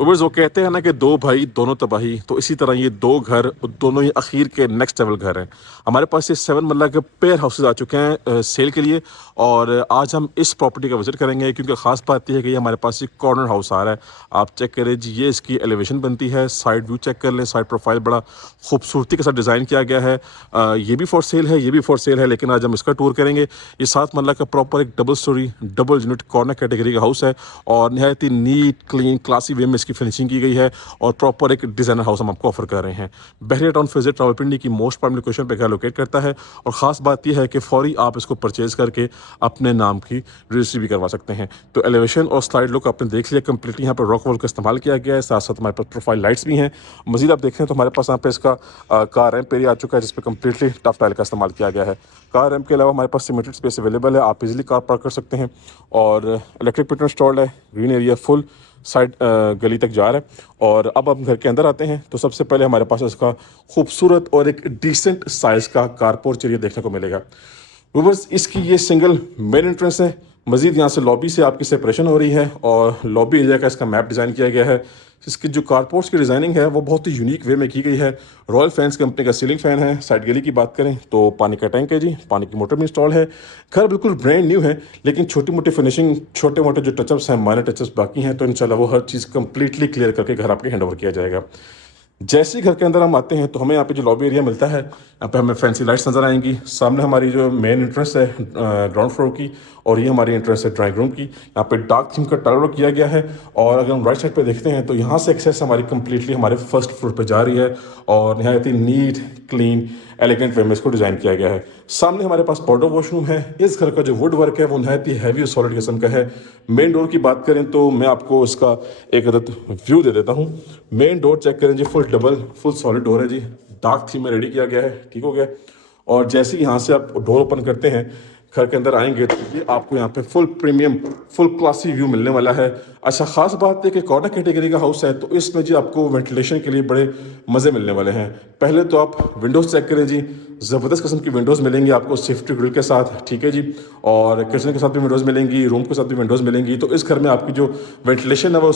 वो कहते हैं ना कि दो भाई दोनों तबाही, तो इसी तरह ये दो घर दोनों ही अखीर के नेक्स्ट लेवल घर हैं। हमारे पास ये 7 मरला के पेयर हाउसेज आ चुके हैं सेल के लिए। और आज हम इस प्रॉपर्टी का विजिट करेंगे क्योंकि ख़ास बात यह है कि ये हमारे पास एक कॉर्नर हाउस आ रहा है। आप चेक करें जी, ये इसकी एलिवेशन बनती है, साइड व्यू चेक कर लें, साइड प्रोफाइल बड़ा खूबसूरती के साथ डिज़ाइन किया गया है। ये भी फॉर सेल है, ये भी फॉर सेल है, लेकिन आज हम इसका टूर करेंगे। ये 7 मरला का प्रॉपर एक double storey double unit corner category का हाउस है और नहायत ही नीट क्लीन क्लासी वे में इसकी फिनिशिंग की गई है और प्रॉपर एक डिज़ाइनर हाउस हम आपको ऑफर कर रहे हैं। बहरिया टाउन फिजिट रावलपिंडी की मोस्ट प्राइम लोकेशन पर घर लोकेट करता है और ख़ास बात यह है कि फौरी आप इसको परचेज़ करके अपने नाम की रजिस्ट्री भी करवा सकते हैं। तो एलिवेशन और स्लाइड लुक आपने देख लिया कंप्लीटली। यहाँ पर रॉक वॉल का इस्तेमाल किया गया है, साथ साथ हमारे पास प्रोफाइल लाइट्स भी हैं। मजीद आप देखें तो हमारे पास यहाँ पे इसका कार रैम्प एरिया आ चुका है जिसपे कंप्लीटली टफ टाइल का इस्तेमाल किया गया है। कार रैम्प के अलावा हमारे पास सिमेट्रिक स्पेस अवेलेबल है, आप इजीली कार पार्क कर सकते हैं। और इलेक्ट्रिक पिट इंस्टॉल्ड है, ग्रीन एरिया फुल साइड गली तक जा रहा है। और अब हम घर के अंदर आते हैं तो सबसे पहले हमारे पास इसका खूबसूरत और एक डिसेंट साइज़ का कारपोर्च एरिया देखने को मिलेगा। व्यूअर्स, इसकी ये सिंगल मेन एंट्रेंस है। मज़ीद यहाँ से लॉबी से आपकी सेपरेशन हो रही है और लॉबी एरिया का इसका मैप डिज़ाइन किया गया है। इसकी जो कारपोर्ट्स की डिज़ाइनिंग है वो बहुत ही यूनिक वे में की गई है। रॉयल फैंस कंपनी का सीलिंग फ़ैन है। साइड गली की बात करें तो पानी का टैंक है जी, पानी की मोटर भी इंस्टॉल है। घर बिल्कुल ब्रांड न्यू है, लेकिन छोटी मोटी फिनिशिंग, छोटे मोटे जो टचअप्स हैं, माइनर टचअप्स बाकी हैं, तो इंशाल्लाह वो हर चीज़ कंप्लीटली क्लियर करके घर आपके हैंड ओवर किया जाएगा। जैसे ही घर के अंदर हम आते हैं तो हमें यहाँ पे जो लॉबी एरिया मिलता है, यहाँ पे हमें फैंसी लाइट्स नज़र आएंगी। सामने हमारी जो मेन एंट्रेंस है ग्राउंड फ्लोर की, और ये हमारी एंट्रेंस है ड्राइंग रूम की। यहाँ पे डार्क थीम का टाइल वर्क किया गया है। और अगर हम राइट साइड पे देखते हैं तो यहाँ से एक्सेस हमारी कंप्लीटली हमारे फर्स्ट फ्लोर पे जा रही है और नहायत ही नीट क्लीन एलिगेंट वे में इसको डिज़ाइन किया गया है। सामने हमारे पास पाउडर वॉशरूम है। इस घर का जो वुड वर्क है वो नहायत ही हैवी और सॉलिड किस्म का है। मेन डोर की बात करें तो मैं आपको इसका एक अदद व्यू दे देता हूँ। मेन डोर चेक करें जी, फुल सॉलिड डोर है जी, डार्क थीम में रेडी किया गया है, ठीक हो गया। और जैसे ही यहाँ से आप डोर ओपन करते हैं, घर के अंदर आएंगे तो ये आपको यहाँ पे full premium full classy view मिलने वाला है। अच्छा, खास बात है कि कॉर्नर कैटेगरी का हाउस है तो इसमें जी आपको वेंटिलेशन के लिए बड़े मज़े मिलने वाले हैं। पहले तो आप विंडोज़ चेक करें जी, ज़बरदस्त किस्म की विंडोज़ मिलेंगी आपको सेफ्टी ग्रिल के साथ, ठीक है जी। और किचन के साथ भी विंडोज़ मिलेंगी, रूम के साथ भी विंडोज़ मिलेंगी। तो इस घर में आपकी जो वेंटिलेशन है वो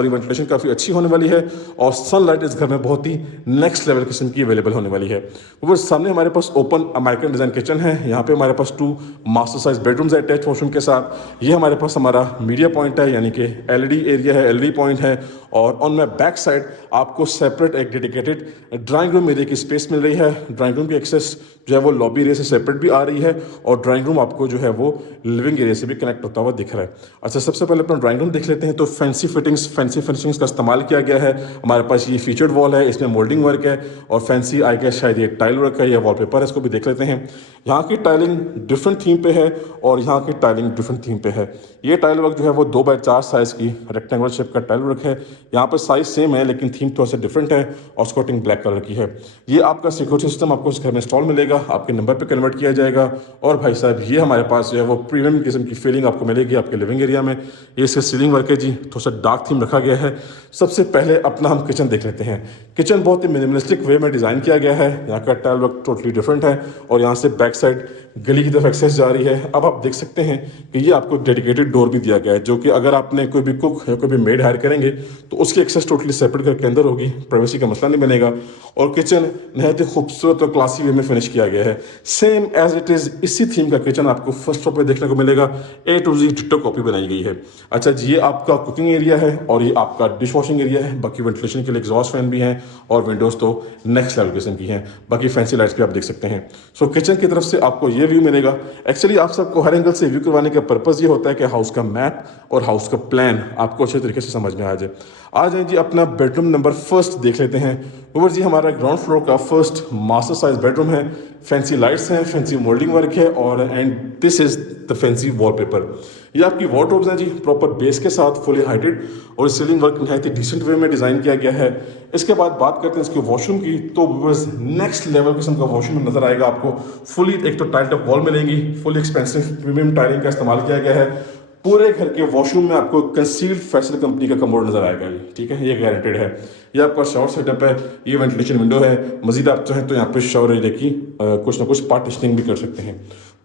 वेंटिलेशन काफ़ी अच्छी होने वाली है और सनलाइट इस घर में बहुत ही नेक्स्ट लेवल किस्म की अवेलेबल होने वाली है। वो सामने हमारे पास ओपन अमेरिकन डिज़ाइन किचन है। यहाँ पे हमारे पास 2 मास्टर साइज बेडरूम्स है अटैच वॉशरूम के साथ। ये हमारे पास हमारा मीडिया पॉइंट है, यानी कि एलईडी एरिया है, एलईडी पॉइंट है। और ऑन माई बैक साइड आपको सेपरेट एक डेडिकेटेड ड्राइंग रूम एरिया की स्पेस मिल रही है। ड्राइंग रूम की एक्सेस जो है वो लॉबी एरिया से सेपरेट भी आ रही है और ड्राइंग रूम आपको जो है वो लिविंग एरिया से भी कनेक्ट होता हुआ दिख रहा है। अच्छा, सबसे पहले अपना ड्राइंग रूम देख लेते हैं। तो फैंसी फिनिशिंग्स का इस्तेमाल किया गया है। हमारे पास ये फीचर्ड वॉल है, इसमें मोल्डिंग वर्क है और फैंसी आई गेस शायद ये टाइल वर्क है या वॉलपेपर है, इसको भी देख लेते हैं। यहाँ की टाइलिंग डिफरेंट थीम पे है और यहाँ की टाइलिंग डिफरेंट थीम पे है। ये टाइल वर्क जो है वो 2x4 साइज की रेक्टेंगुलर शेप का टाइल वर्क है। यहाँ पर साइज सेम है लेकिन थीम थोड़ा सा डिफरेंट है और स्कॉटिंग ब्लैक कलर की है। ये आपका सिक्योरिटी सिस्टम आपको इस घर में इंस्टॉल मिलेगा, आपके नंबर पे कन्वर्ट किया जाएगा। और भाई साहब, ये हमारे पास जो है वो प्रीमियम किस्म की फीलिंग आपको मिलेगी आपके लिविंग एरिया में। ये इसका सीलिंग वर्क है जी, थोड़ा सा डार्क थीम रखा गया है। सबसे पहले अपना हम किचन देख लेते हैं। किचन बहुत ही मिनिमलिस्टिक वे में डिज़ाइन किया गया है। यहाँ का टाइल वर्क टोटली डिफरेंट है और यहाँ से बैक साइड गली की तरफ एक्सेस जा रही है। अब आप देख सकते हैं कि ये आपको डेडिकेटेड डोर भी दिया गया है, जो कि अगर आपने कोई भी कुक या कोई भी मेड हायर करेंगे तो उसकी एक्सेस टोटली सेपरेट घर के अंदर होगी, प्राइवेसी का मसला नहीं बनेगा। और किचन नहायत ही खूबसूरत और क्लासी वे में फिनिश किया गया है, सेम एज इट इज़। इसी थीम का किचन आपको फर्स्ट फ्लोर पे देखने को मिलेगा। A to Z ditto copy बनाई गई है। अच्छा जी, ये आपका कुकिंग एरिया है और ये आपका डिश वॉशिंग एरिया है। बाकी वेंटिलेशन के लिए एग्जॉस्ट फैन भी हैं और विंडोज़ तो नेक्स्ट लेवल किस्म की हैं। बाकी फैंसी लाइट्स भी आप देख सकते हैं। सो किचन की तरफ से आपको ये व्यू मिलेगा। एक्चुअली आप सबको हर एंगल से व्यू करवाने का पर्पज़ ये होता है कि हाउस का मैप और हाउस का प्लान आपको अच्छे तरीके से समझ में आ जाए। आ जाए जी, अपना बेडरूम नंबर फर्स्ट देख लेते हैं। ऊपर जी हमारा ग्राउंड फ्लोर का फर्स्ट मास्टर साइज बेडरूम है। फैंसी लाइट्स हैं, फैंसी मोल्डिंग वर्क है और and this is the fancy wallpaper. ये आपकी वार्डरोब्स हैं जी, प्रॉपर बेस के साथ फुली हाइटेड और सीलिंग वर्क नहायत ही डिसेंट वे में डिज़ाइन किया गया है। इसके बाद बात करते हैं इसके वॉशरूम की, तो बस नेक्स्ट लेवल किस्म का वॉशरूम नजर आएगा आपको। फुली एक तो टाइल्ड अप वॉल मिलेंगी, फुली एक्सपेंसिव प्रीमियम टाइलिंग का इस्तेमाल किया गया है। पूरे घर के वॉशरूम में आपको कंसील्ड फैसल कंपनी का कमोड नजर आएगा, ठीक है, ये गारंटेड है। ये आपका शावर सेटअप है, ये वेंटिलेशन विंडो है। मजीद आप चाहें तो यहाँ पे शावर एरिया की कुछ ना कुछ पार्टीशनिंग भी कर सकते हैं।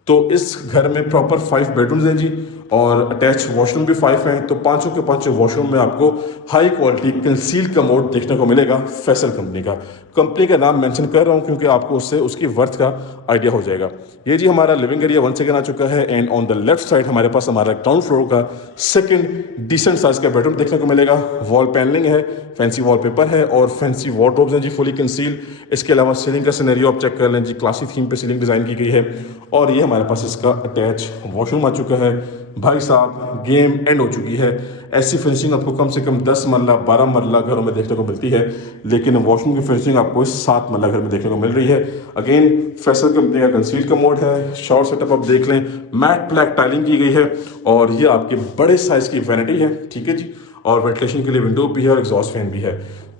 तो इस घर में प्रॉपर 5 बेडरूम्स हैं जी और अटैच वॉशरूम भी 5 हैं। तो पांचों के पांचों वॉशरूम में आपको हाई क्वालिटी कंसील कमोड देखने को मिलेगा फैसल कंपनी का। कंपनी का नाम मेंशन कर रहा हूँ क्योंकि आपको उससे उसकी वर्थ का आइडिया हो जाएगा। ये जी हमारा लिविंग एरिया वन सेकेंड आ चुका है and on the left side हमारे पास हमारा ग्राउंड फ्लोर का सेकंड डिसेंट साइज का बेडरूम देखने को मिलेगा। वॉल पैनलिंग है, फैंसी वॉलपेपर है और फैंसी वार्डरोब्स हैं जी फुली कंसील। इसके अलावा सीलिंग का सिनेरियो आप चेक कर लें जी, क्लासिक थीम पे सीलिंग डिज़ाइन की गई है। और ये हमारे पास इसका अटैच वॉशरूम आ चुका है। भाई साहब गेम एंड हो चुकी है। ऐसी फिनिशिंग आपको कम से कम 10 मरला 12 मरला घरों में देखने को मिलती है, लेकिन वॉशरूम की फिनिशिंग आपको 7 मरला घर में देखने को मिल रही है। अगेन फैसल कंपनी का कंसील कमोड है। शॉवर सेटअप आप देख लें, मैट ब्लैक टाइलिंग की गई है और ये आपके बड़े साइज की वैनिटी है, ठीक है जी। और वेंटिलेशन के लिए विंडो भी है और एग्जॉस्ट फैन भी है।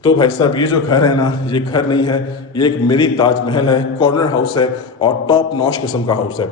तो भाई साहब ये जो घर है ना, ये घर नहीं है, ये एक मिनी ताजमहल है, कॉर्नर हाउस है और टॉप नॉच किस्म का हाउस है।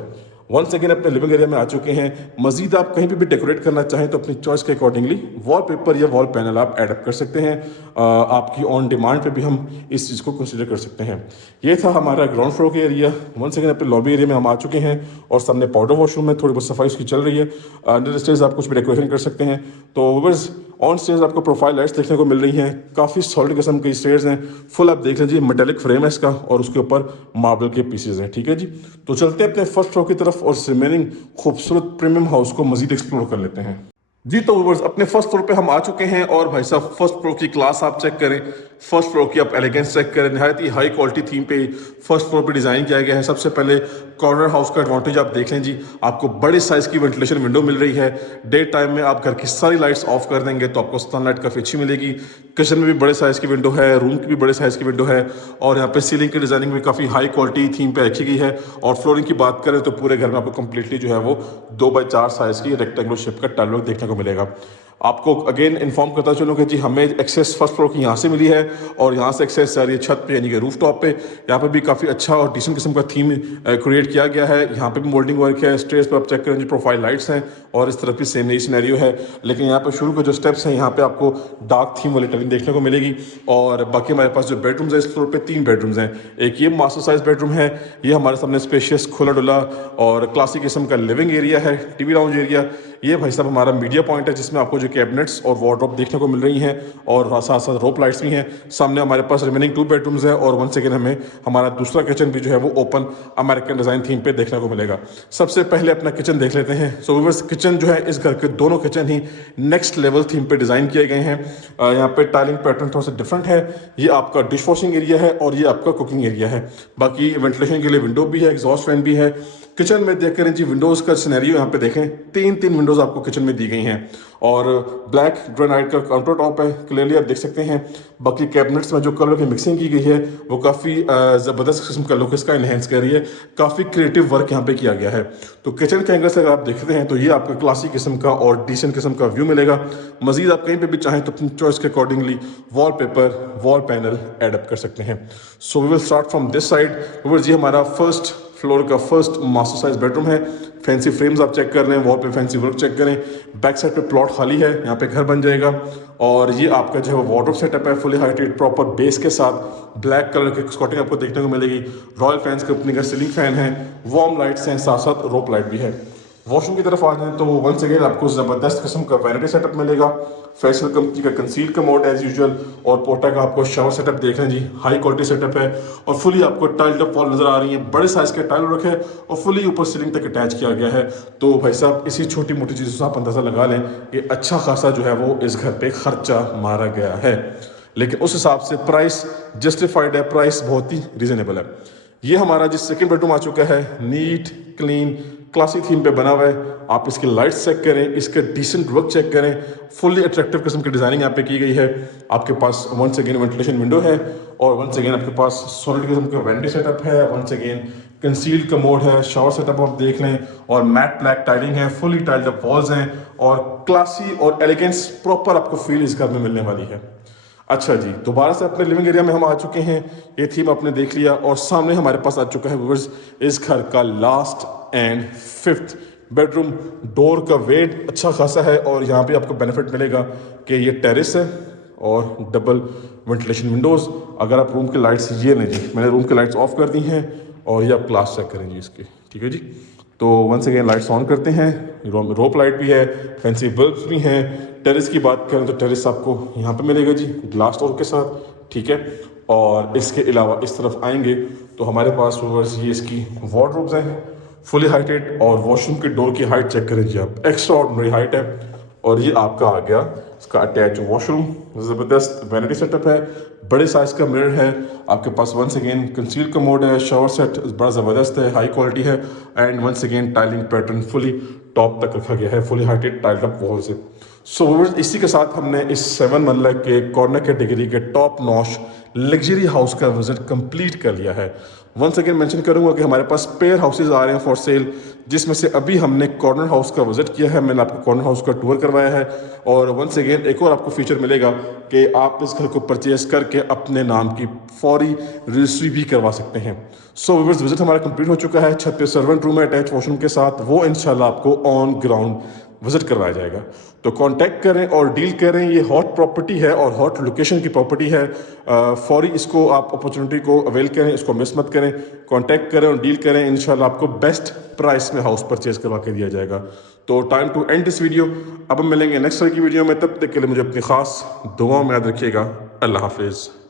वंस अगेन अपने लिविंग एरिया में आ चुके हैं। मजीद आप कहीं भी डेकोरेट करना चाहें तो अपनी चॉइस के अकॉर्डिंगली वॉलपेपर या वॉल पैनल आप एडअप कर सकते हैं। आपकी ऑन डिमांड पे भी हम इस चीज़ को कंसीडर कर सकते हैं। ये था हमारा ग्राउंड फ्लोर का एरिया। वंस अगेन अपने लॉबी एरिया में हम आ चुके हैं और सामने पाउडर वॉशरूम में थोड़ी बहुत सफाई उसकी चल रही है। अंडर स्टेज आप कुछ भी डेकोरेशन कर सकते हैं। तो व्यूअर्स ऑन स्टेज आपको प्रोफाइल लाइट्स देखने को मिल रही हैं, काफ़ी सॉलिड किस्म की स्टेयर्स हैं। फुल आप देख लीजिए मेटेलिक फ्रेम है इसका और उसके ऊपर मार्बल के पीसेज हैं, ठीक है जी। तो चलते हैं अपने फर्स्ट फ्लोर की तरफ और रिमेनिंग खूबसूरत प्रीमियम हाउस को मजीद एक्सप्लोर कर लेते हैं जी। तो व्यूअर्स अपने फर्स्ट फ्लोर पे हम आ चुके हैं और भाई साहब फर्स्ट फ्लोर की क्लास आप चेक करें, फर्स्ट फ्लोर की आप एलिगेंस चेक करें। नहायत ही हाई क्वालिटी थीम पे फर्स्ट फ्लोर पे डिज़ाइन किया गया है। सबसे पहले कॉर्नर हाउस का एडवांटेज आप देख लें जी, आपको बड़े साइज की वेंटिलेशन विंडो मिल रही है। डे टाइम में आप घर की सारी लाइट्स ऑफ कर देंगे तो आपको सनलाइट काफ़ी अच्छी मिलेगी। किचन में भी बड़े साइज की विंडो है, रूम की भी बड़े साइज की विंडो है और यहाँ पे सीलिंग की डिजाइनिंग भी काफ़ी हाई क्वालिटी थीम पे रखी गई है। और फ्लोरिंग की बात करें तो पूरे घर में आपको कंप्लीटली जो है वो 2x4 साइज की रेक्टेंगुलर शेप का टाइल वर्क देखने को मिलेगा। आपको अगेन इन्फॉर्म करता चलूँ कि जी हमें एक्सेस फर्स्ट फ्लोर की यहाँ से मिली है और यहाँ से एक्सेस जा रही है छत पे यानी कि रूफ टॉप पे। यहाँ पे भी काफ़ी अच्छा और डिसेंट किस्म का थीम क्रिएट किया गया है। यहाँ पे भी मोल्डिंग वर्क है। स्टेज पर आप चेक करें जी प्रोफाइल लाइट्स हैं और इस तरफ भी सेम नई सिनेरियो है, लेकिन यहाँ पे शुरू के जो स्टेप्स हैं यहाँ पे आपको डार्क थीम वाली टाइलिंग देखने को मिलेगी। और बाकी हमारे पास जो बेडरूम्स है इस फ्लोर पे 3 बेडरूम्स हैं। एक ये मास्टर साइज बेडरूम है, ये हमारे सामने स्पेशियस खुला डुला और क्लासिक किस्म का लिविंग एरिया है, टीवी लाउंज एरिया। ये भाई साहब हमारा मीडिया पॉइंट है जिसमें आपको जो कैबिनेट्स और वार्डरोब देखने को मिल रही हैं और साथ साथ रोप लाइट्स भी हैं। सामने हमारे पास रिमेनिंग 2 बेडरूम्स हैं और वन सेकेंड हमें हमारा दूसरा किचन भी जो है वो ओपन अमेरिकन डिज़ाइन थीम पे देखने को मिलेगा। सबसे पहले अपना किचन देख लेते हैं। सो व्यूअर्स किचन जो है इस घर के दोनों किचन ही नेक्स्ट लेवल थीम पे डिज़ाइन किए गए हैं। यहाँ पे टाइलिंग पैटर्न थोड़ा सा डिफरेंट है। ये आपका डिश वॉशिंग एरिया है और ये आपका कुकिंग एरिया है। बाकी वेंटिलेशन के लिए विंडो भी है, एग्जॉस्ट फैन भी है। किचन में देख करें जी विंडोज़ का सिनेरियो यहाँ पे देखें, 3 विंडोज़ आपको किचन में दी गई हैं और ब्लैक ग्रेनाइट का काउंटर टॉप है, क्लियरली आप देख सकते हैं। बाकी कैबिनेट्स में जो कलर की मिक्सिंग की गई है वो काफ़ी ज़बरदस्त किस्म का लुक इसका इन्हेंस कर रही है। काफ़ी क्रिएटिव वर्क यहाँ पे किया गया है। तो किचन के एंगल से अगर आप देखते हैं तो ये आपका क्लासिक किस्म का और डिसेंट किस्म का व्यू मिलेगा। मजीद आप कहीं पर भी चाहें तो अपनी चॉइस के accordingly wall paper wall panel add up कर सकते हैं। So we will start from this side. जी हमारा फर्स्ट फ्लोर का फर्स्ट मास्टर साइज बेडरूम है। फैंसी फ्रेम्स आप चेक कर रहे हैं, वॉल पे फैंसी वर्क चेक करें। बैक साइड पे प्लॉट खाली है, यहाँ पे घर बन जाएगा। और ये आपका जो है वो वार्डरोब सेटअप है फुली हाइटेड प्रॉपर बेस के साथ। ब्लैक कलर की स्कॉटिंग आपको देखने को मिलेगी। रॉयल फैंस कंपनी का सीलिंग फैन है, वार्म लाइट्स हैं, साथ साथ रोप लाइट भी है। वॉशरूम की तरफ आ जाए तो वंस अगेन आपको ज़बरदस्त किस्म का वैनिटी सेटअप मिलेगा। फैसल कंपनी का कंसील कमोड एज यूजुअल और पोटा का आपको शावर सेटअप देख रहे हैं जी, हाई क्वालिटी सेटअप है और फुली आपको टाइल्ड अप वॉल नजर आ रही है। बड़े साइज के टाइल रखे हैं और फुली ऊपर सीलिंग तक अटैच किया गया है। तो भाई साहब इसी छोटी मोटी चीज़ों से आप अंदाज़ा लगा लें कि अच्छा खासा जो है वो इस घर पे खर्चा मारा गया है, लेकिन उस हिसाब से प्राइस जस्टिफाइड है, प्राइस बहुत ही रीजनेबल है। ये हमारा जिस सेकंड बेडरूम आ चुका है, नीट क्लीन क्लासिक थीम पे बना हुआ है। आप इसके लाइट्स चेक करें, इसके डिसेंट वर्क चेक करें, फुल्ली अट्रैक्टिव किस्म की डिजाइनिंग यहाँ पे की गई है। आपके पास वंस अगेन वेंटिलेशन विंडो है और वंस अगेन आपके पास सॉलिड किस्म का वैनिटी सेटअप है। वंस अगेन कंसील्ड कमोड है, शावर सेटअप आप देख लें और मैट ब्लैक टाइलिंग है, फुली टाइल्ड अप वॉल्स हैं और क्लासी और एलिगेंस प्रॉपर आपको फील इस घर में मिलने वाली है। अच्छा जी, दोबारा से अपने लिविंग एरिया में हम आ चुके हैं। ये थीम आपने देख लिया और सामने हमारे पास आ चुका है व्यूअर्स इस घर का last and 5th bedroom. Door का वेट अच्छा खासा है और यहाँ पे आपको बेनिफिट मिलेगा कि ये टेरेस है और डबल वेंटिलेशन विंडोज़। अगर आप रूम की लाइट्स ये नहीं जी, मैंने रूम की लाइट्स ऑफ कर दी हैं और ये आप क्लास चेक करें जी इसकी, ठीक है जी। तो वंस अगेन लाइट्स ऑन करते हैं, रोप लाइट भी है, फैंसी बल्ब्स भी हैं। टेरेस की बात करें तो टेरेस आपको यहाँ पे मिलेगा जी, ग्लास डोर के साथ, ठीक है। और इसके अलावा इस तरफ आएंगे तो हमारे पास व्यूअर्स ये इसकी वार्डरोब्स हैं फुली हाइटेड, और वॉशरूम के डोर की हाइट चेक करें जी आप, एक्स्ट्रा ऑर्डिनरी हाइट है। और ये आपका आ गया इसका अटैच वॉशरूम, ज़बरदस्त वैनिटी सेटअप है, बड़े साइज का मिरर है आपके पास। वंस अगेन कंसील कमोड है, शावर सेट बड़ा ज़बरदस्त है, हाई क्वालिटी है। And once again tiling pattern fully top तक रखा गया है, fully heighted tiled up wall से। सो इसी के साथ हमने इस 7 मरला के कॉर्नर कैटेगरी के टॉप नॉच लग्जरी हाउस का विजिट कंप्लीट कर लिया है। वंस अगेन मेंशन करूंगा कि हमारे पास पेयर हाउसेज आ रहे हैं फॉर सेल, जिसमें से अभी हमने कॉर्नर हाउस का विजिट किया है, मैंने आपको कॉर्नर हाउस का टूर करवाया है। और वंस अगेन एक और आपको फीचर मिलेगा कि आप इस घर को परचेज करके अपने नाम की फौरी रजिस्ट्री भी करवा सकते हैं। सो व्यूअर्स, विजिट हमारा कंप्लीट हो चुका है। छत पे सर्वेंट रूम है अटैच वॉशरूम के साथ, वो इंशाल्लाह आपको ऑन ग्राउंड विजिट करवाया जाएगा। तो कांटेक्ट करें और डील करें, ये हॉट प्रॉपर्टी है और हॉट लोकेशन की प्रॉपर्टी है। फौरी इसको आप अपॉर्चुनिटी को अवेल करें, इसको मिस मत करें। कांटेक्ट करें और डील करें, इंशाल्लाह आपको बेस्ट प्राइस में हाउस परचेज करवा के दिया जाएगा। तो time to end this video. अब हम मिलेंगे नेक्स्ट की वीडियो में, तब तक के लिए मुझे अपनी खास दुआओं में याद रखिएगा। अल्लाह हाफिज़।